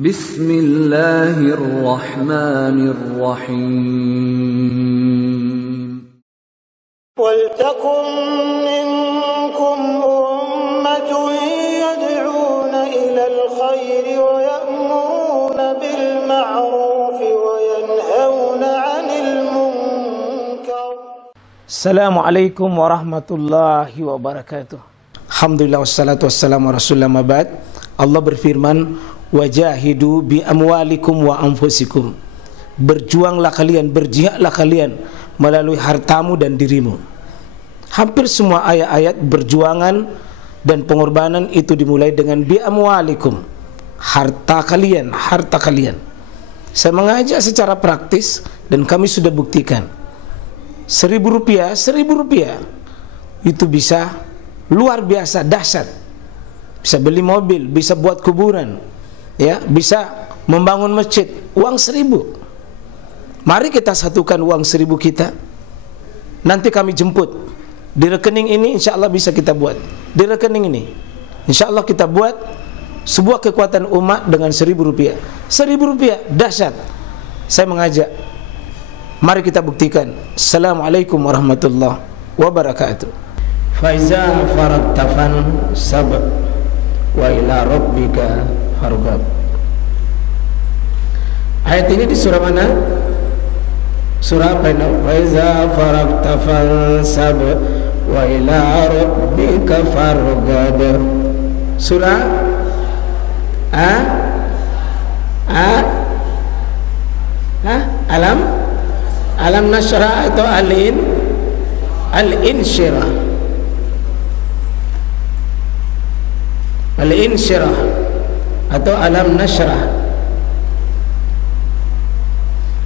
Bismillahirrahmanirrahim. Waltakum minkum ummatun yad'una ilal khairi wa ya'muruna bil ma'rufi wa yanhauna 'anil munkar. Assalamualaikum warahmatullahi wabarakatuh. Alhamdulillah wassalatu wassalamu ala rasulillah mabad. Allah berfirman, wajahidu bi amwalikum wa anfusikum. Berjuanglah kalian, berjihadlah kalian melalui hartamu dan dirimu. Hampir semua ayat-ayat berjuangan dan pengorbanan itu dimulai dengan bi amwalikum, harta kalian, harta kalian. Saya mengajak secara praktis dan kami sudah buktikan. Rp1.000 itu bisa luar biasa dahsyat. Bisa beli mobil, bisa buat kuburan, ya, bisa membangun masjid. Uang 1.000. Mari kita satukan uang 1.000 kita. Nanti kami jemput di rekening ini, insya Allah bisa kita buat. Di rekening ini, insya Allah kita buat sebuah kekuatan umat dengan Rp1.000. Rp1.000 dahsyat. Saya mengajak, mari kita buktikan. Assalamualaikum warahmatullahi wabarakatuh. Faiza faragtafan sab' wa ila rabbika farghab. Ayat ini di surah mana? Surah apa ini? Faiza faragta fansab wa ila rabbika farghab. Surah Alam Nashrah atau Al-Insyirah? Al-Insyirah atau Alam Nashrah.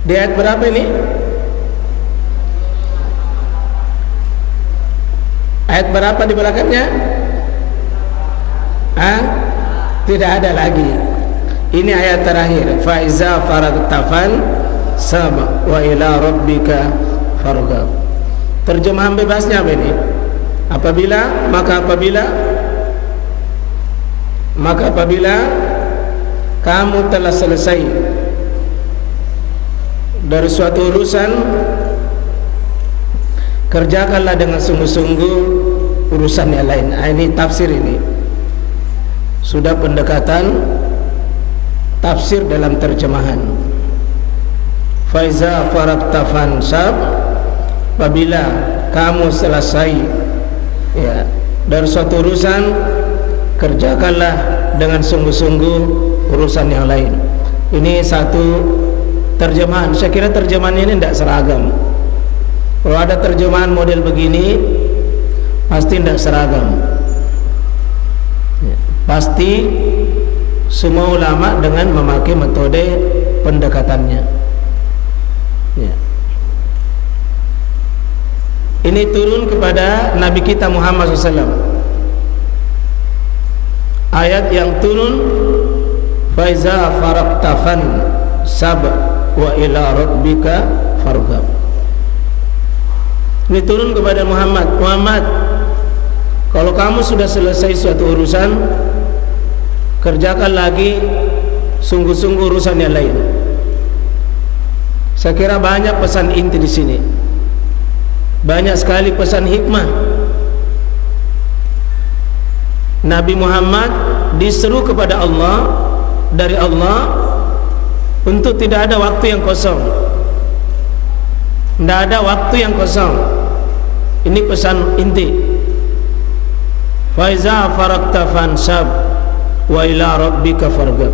Di ayat berapa ini? Ayat berapa di belakangnya? Tidak ada lagi. Ini ayat terakhir. Faiza faragtafan sab wa ila rabbika farghab. Terjemahan bebasnya apa ini? Maka apabila kamu telah selesai dari suatu urusan, kerjakanlah dengan sungguh-sungguh urusan yang lain. Ini tafsir, ini sudah pendekatan tafsir dalam terjemahan. Faiza faragta fansab, apabila kamu selesai, ya, dari suatu urusan, kerjakanlah dengan sungguh-sungguh urusan yang lain. Ini satu terjemahan. Saya kira terjemahan ini tidak seragam. Kalau ada terjemahan model begini, pasti tidak seragam. Pasti semua ulama dengan memakai metode pendekatannya. Ini turun kepada Nabi kita Muhammad SAW. Ayat yang turun, faiza faragtafan sab wa ila rabbika farghab. Ini turun kepada Muhammad. Kalau kamu sudah selesai suatu urusan, kerjakan lagi sungguh-sungguh urusan yang lain. Saya kira banyak pesan inti di sini. Banyak sekali pesan hikmah. Nabi Muhammad diseru kepada Allah, dari Allah, untuk tidak ada waktu yang kosong. Tidak ada waktu yang kosong. Ini pesan inti. Faiza faragta fansab wa ila rabbika farghab.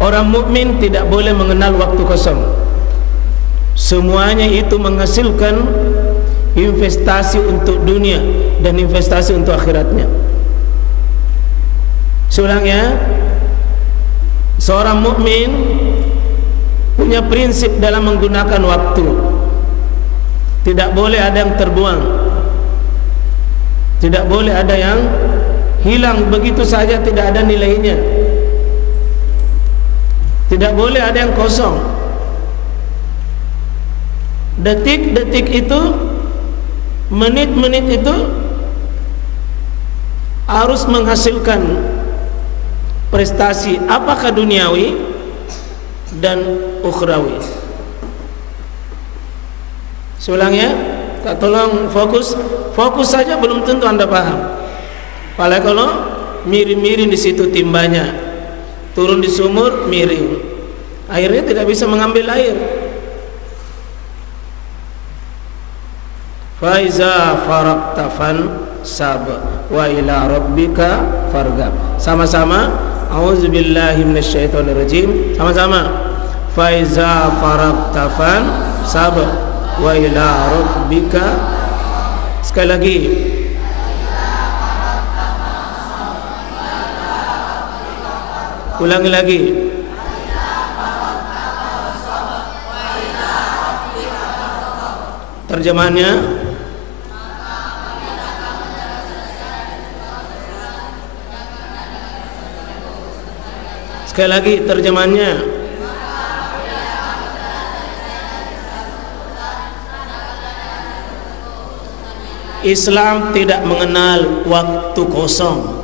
Orang mukmin tidak boleh mengenal waktu kosong. Semuanya itu menghasilkan investasi untuk dunia dan investasi untuk akhiratnya. Seulangnya, seorang mukmin punya prinsip dalam menggunakan waktu. Tidak boleh ada yang terbuang. Tidak boleh ada yang hilang begitu saja, tidak ada nilainya. Tidak boleh ada yang kosong. Detik-detik itu, menit-menit itu harus menghasilkan prestasi apakah duniawi dan ukhrawi. Seulang ya, tak tolong fokus saja belum tentu Anda paham. Apalagi kalau miring-miring di situ timbanya, turun di sumur miring, airnya tidak bisa mengambil air. Faiza faraqta fansab wa ila rabbika farghab. Sama-sama, auzubillahi minasyaitonirrajim. Sama-sama. Faiza faraqta fansab wa ila rabbika. Sekali lagi. Ulangi lagi. Terjemahannya, sekali lagi terjemahannya. Islam tidak mengenal waktu kosong,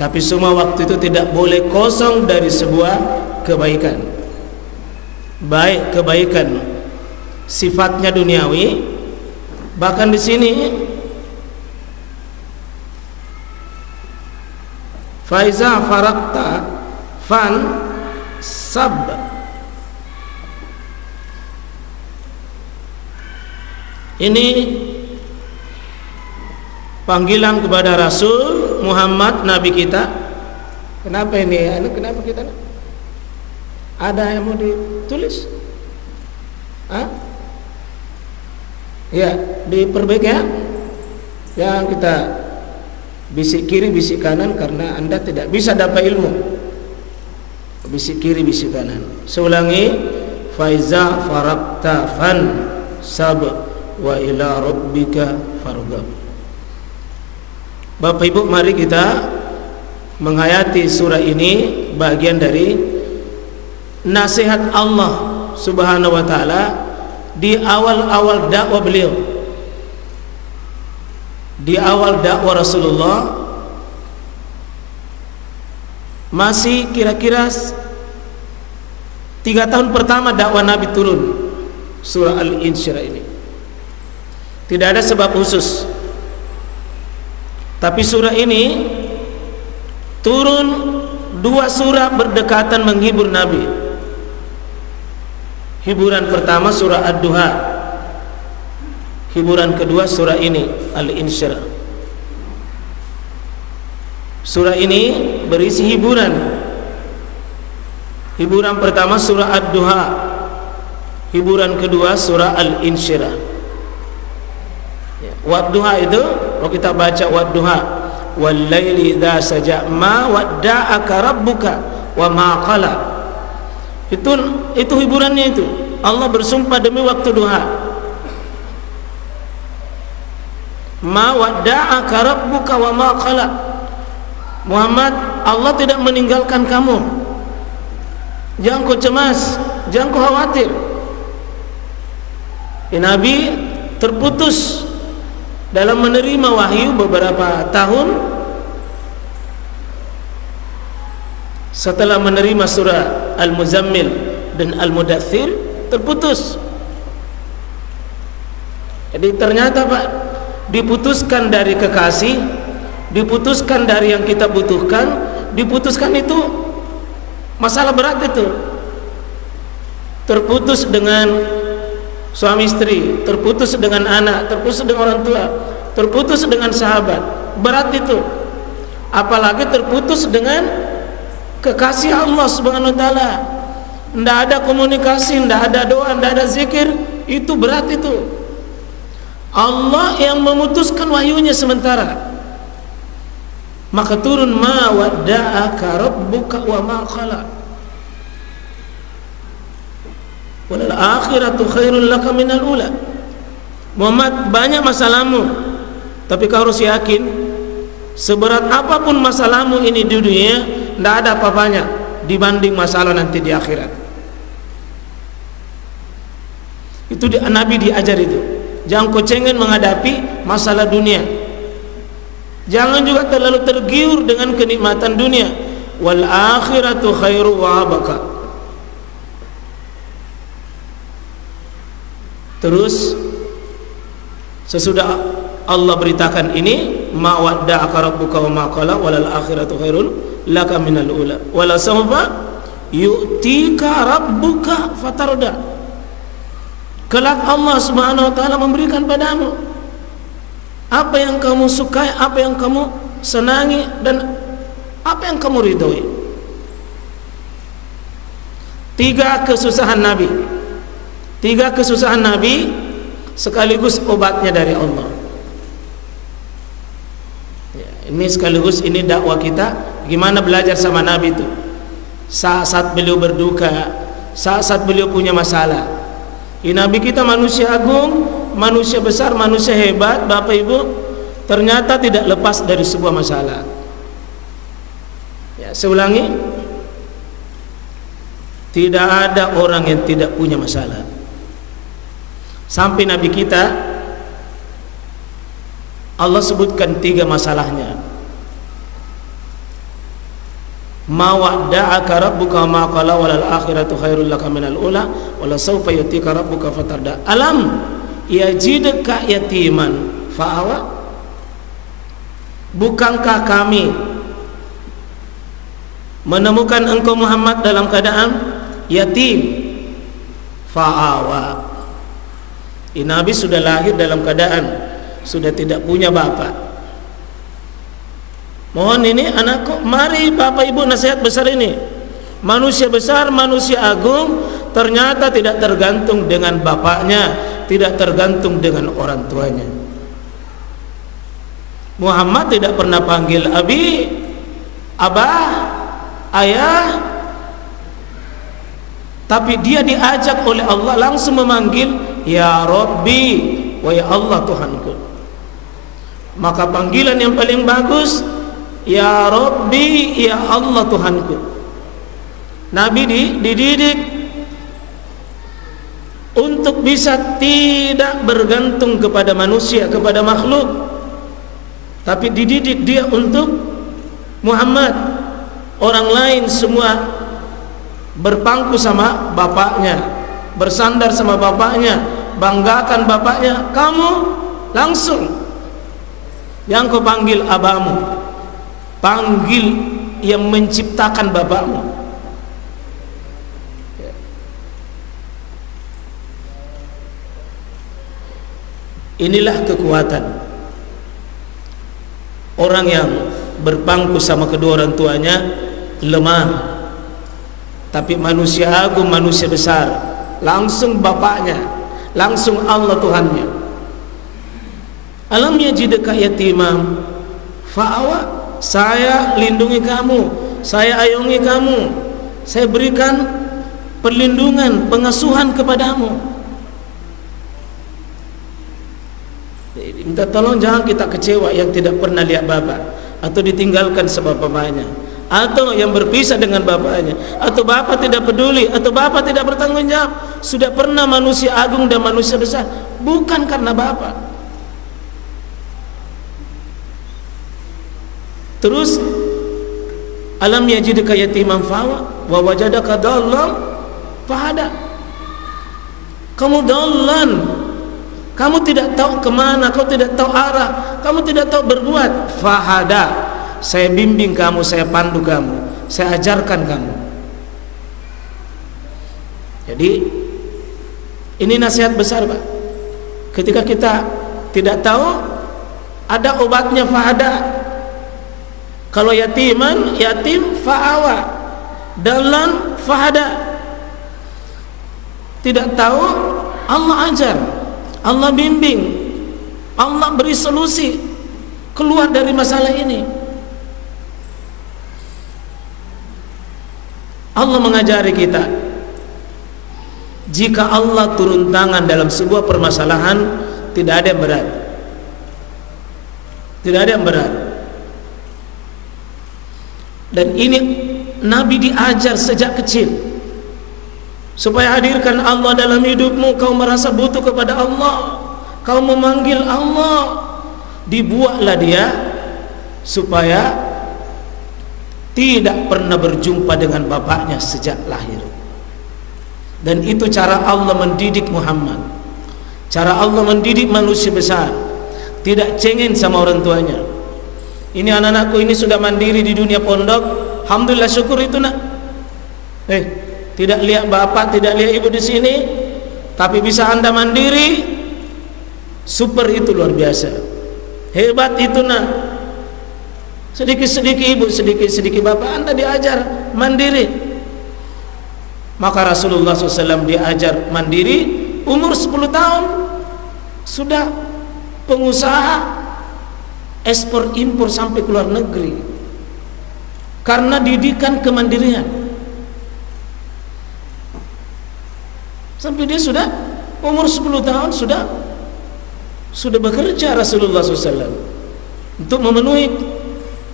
tapi semua waktu itu tidak boleh kosong dari sebuah kebaikan. Baik kebaikan sifatnya duniawi, bahkan di sini faiza farakta fan sab, ini panggilan kepada Rasul Muhammad, Nabi kita. Kenapa ini? Kenapa kita? Ada yang mau ditulis? Hah? Ya, diperbaiki ya. Yang kita bisik kiri, bisik kanan, karena Anda tidak bisa dapat ilmu. Bisik kiri, bisik kanan. Seulangi, faiza farakta fan sab wa ila rabbika farghab. Bapak Ibu, mari kita menghayati surah ini, bagian dari nasihat Allah Subhanahu wa ta'ala di awal-awal dakwah beliau, di awal dakwah Rasulullah. Masih kira-kira 3 tahun pertama dakwah Nabi turun surah Al-Insyirah ini. Tidak ada sebab khusus, tapi surah ini turun 2 surah berdekatan menghibur Nabi. Hiburan pertama surah Ad-Duha, hiburan kedua surah ini Al-Insyirah. Surah ini berisi hiburan. Hiburan pertama surah Ad-Duha, hiburan kedua surah Al-Insyirah. Wadduha itu kalau kita baca wadduha, wal laili idza saja ma wadda'aka rabbuka wa ma qala. Itu hiburannya itu. Allah bersumpah demi waktu duha. Ma wadda'aka rabbuka wa ma qala. Muhammad, Allah tidak meninggalkan kamu. Jangan kau cemas, jangan kau khawatir. Nabi terputus dalam menerima wahyu beberapa tahun setelah menerima surah Al-Muzammil dan Al-Mudaththir, terputus. Jadi ternyata Pak, diputuskan dari kekasih, diputuskan dari yang kita butuhkan, diputuskan itu masalah berat itu. Terputus dengan suami istri, terputus dengan anak, terputus dengan orang tua, terputus dengan sahabat, berat itu. Apalagi terputus dengan kekasih Allah Subhanahu wa ta'ala. Tidak ada komunikasi, tidak ada doa, tidak ada zikir, itu berat itu. Allah yang memutuskan wahyunya sementara. Maka turun ma wadda'aka rabbuka wa ma qala. Walal akhiratu khairul laka minal ula. Muhammad, banyak masalahmu, tapi kau harus yakin, seberat apapun masalahmu ini di dunia, tidak ada apa-apanya dibanding masalah nanti di akhirat. Itu Nabi diajar itu. Jangan kau cengeng menghadapi masalah dunia. Jangan juga terlalu tergiur dengan kenikmatan dunia. Wal akhiratu khairu wa abqa. Terus sesudah Allah beritakan ini, ma wadda'aka rabbuka wa ma qala walal akhiratu khairun laka minal ula wala sawfa yu'tika rabbuka fatarda. Kelak Allah Subhanahu wa taala memberikan padamu apa yang kamu sukai, apa yang kamu senangi, dan apa yang kamu ridhoi. 3 kesusahan Nabi, 3 kesusahan Nabi sekaligus obatnya dari Allah. Ya, ini sekaligus ini dakwah kita, gimana belajar sama Nabi itu. Saat beliau berduka, saat beliau punya masalah. Nabi kita manusia agung, manusia besar, manusia hebat, Bapak Ibu, ternyata tidak lepas dari sebuah masalah. Ya, saya ulangi, tidak ada orang yang tidak punya masalah. Sampai Nabi kita Allah sebutkan 3 masalahnya. Ma wadda'aka rabbuka ma qala walal akhiratu khairul laka minal ula wala sawfa yu'tika rabbuka fatarda. Alam yajidka yatiman fa'awa. Bukankah kami menemukan engkau Muhammad dalam keadaan yatim? Fa'awa. Nabi sudah lahir dalam keadaan sudah tidak punya bapak. Mohon ini anakku, mari Bapak Ibu nasihat besar ini. Manusia besar, manusia agung ternyata tidak tergantung dengan bapaknya, tidak tergantung dengan orang tuanya. Muhammad tidak pernah panggil abi, abah, ayah, tapi dia diajak oleh Allah langsung memanggil ya Rabbi, wahai Allah Tuhanku. Maka panggilan yang paling bagus ya Rabbi, ya Allah Tuhanku. Nabi dididik untuk bisa tidak bergantung kepada manusia, kepada makhluk, tapi dididik dia untuk Muhammad. Orang lain semua berpangku sama bapaknya, bersandar sama bapaknya, banggakan bapaknya. Kamu langsung yang kau panggil abamu, panggil yang menciptakan bapakmu. Inilah kekuatan orang yang berpangku sama kedua orang tuanya lemah. Tapi manusia agung, manusia besar, langsung bapaknya, langsung Allah Tuhannya. Alam yajidka yatimam fa'awa. Saya lindungi kamu, saya ayomi kamu, saya berikan perlindungan, pengasuhan kepadamu. Minta tolong jangan kita kecewa yang tidak pernah lihat bapak, atau ditinggalkan sebab bapaknya, atau yang berpisah dengan bapaknya, atau bapak tidak peduli, atau bapak tidak bertanggung jawab. Sudah pernah manusia agung dan manusia besar, bukan karena bapak. Terus alam yajidka yatiman fa'awa wa wajadaka dhallan fahada. Kamu dhallan, kamu tidak tahu kemana, kamu tidak tahu arah, kamu tidak tahu berbuat. Fahada, saya bimbing kamu, saya pandu kamu, saya ajarkan kamu. Jadi ini nasihat besar, Pak. Ketika kita tidak tahu, ada obatnya fahada. Kalau yatiman, yatim fa'awa, dalan fahada. Tidak tahu, Allah ajar, Allah bimbing, Allah beri solusi keluar dari masalah ini. Allah mengajari kita, jika Allah turun tangan dalam sebuah permasalahan, tidak ada yang berat, tidak ada yang berat. Dan ini Nabi diajar sejak kecil, supaya hadirkan Allah dalam hidupmu. Kau merasa butuh kepada Allah, kau memanggil Allah, dibuatlah dia supaya tidak pernah berjumpa dengan bapaknya sejak lahir. Dan itu cara Allah mendidik Muhammad, cara Allah mendidik manusia besar, tidak cengeng sama orang tuanya. Ini anak-anakku ini sudah mandiri di dunia pondok, alhamdulillah, syukur itu nak. Tidak lihat bapak, tidak lihat ibu di sini, tapi bisa anda mandiri, super, itu luar biasa, hebat itu nak. Sedikit-sedikit ibu, sedikit-sedikit bapak, anda diajar mandiri. Maka Rasulullah SAW diajar mandiri umur 10 tahun, sudah pengusaha ekspor impor sampai ke luar negeri karena didikan kemandirian. Sampai dia sudah umur 10 tahun sudah bekerja Rasulullah SAW untuk memenuhi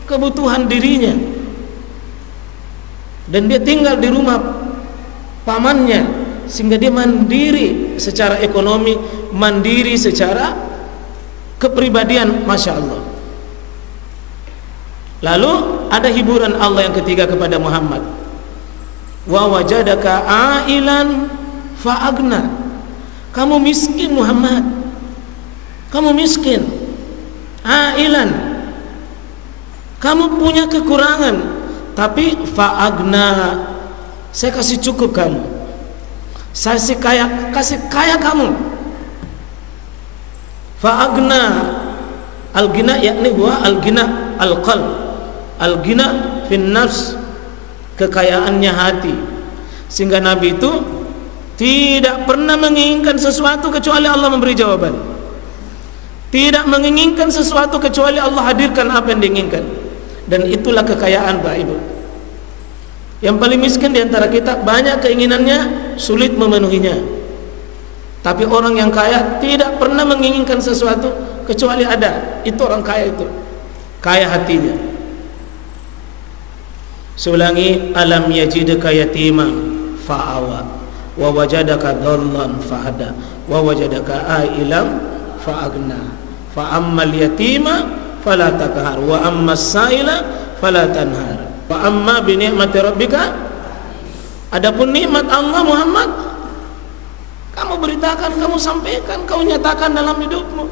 kebutuhan dirinya, dan dia tinggal di rumah pamannya sehingga dia mandiri secara ekonomi, mandiri secara kepribadian, masya Allah. Lalu ada hiburan Allah yang ketiga kepada Muhammad, wa wajadaka ailan fa'agna. Kamu miskin Muhammad, kamu miskin, ailan, kamu punya kekurangan, tapi fa'agna, saya kasih cukup kamu, saya kasih kaya kamu. Fa'agna, al-gina yakni huwa al-gina al-qalb, al-gina fin nafs, kekayaannya hati. Sehingga Nabi itu tidak pernah menginginkan sesuatu kecuali Allah memberi jawaban, tidak menginginkan sesuatu kecuali Allah hadirkan apa yang diinginkan. Dan itulah kekayaan, Pak Ibu. Yang paling miskin diantara kita banyak keinginannya, sulit memenuhinya. Tapi orang yang kaya tidak pernah menginginkan sesuatu kecuali ada. Itu orang kaya, itu kaya hatinya. Seulangi, alam yajidka yatima fa'awa, wa wajadaka dhallan fahada, wa wajadaka ailam fa'agna, fa ammal yatima fala takhar, wa ammas sa'ila fala tanhar, wa amma bi ni'mati rabbika. Adapun nikmat Allah Muhammad, kamu beritakan, kamu sampaikan, kau nyatakan dalam hidupmu.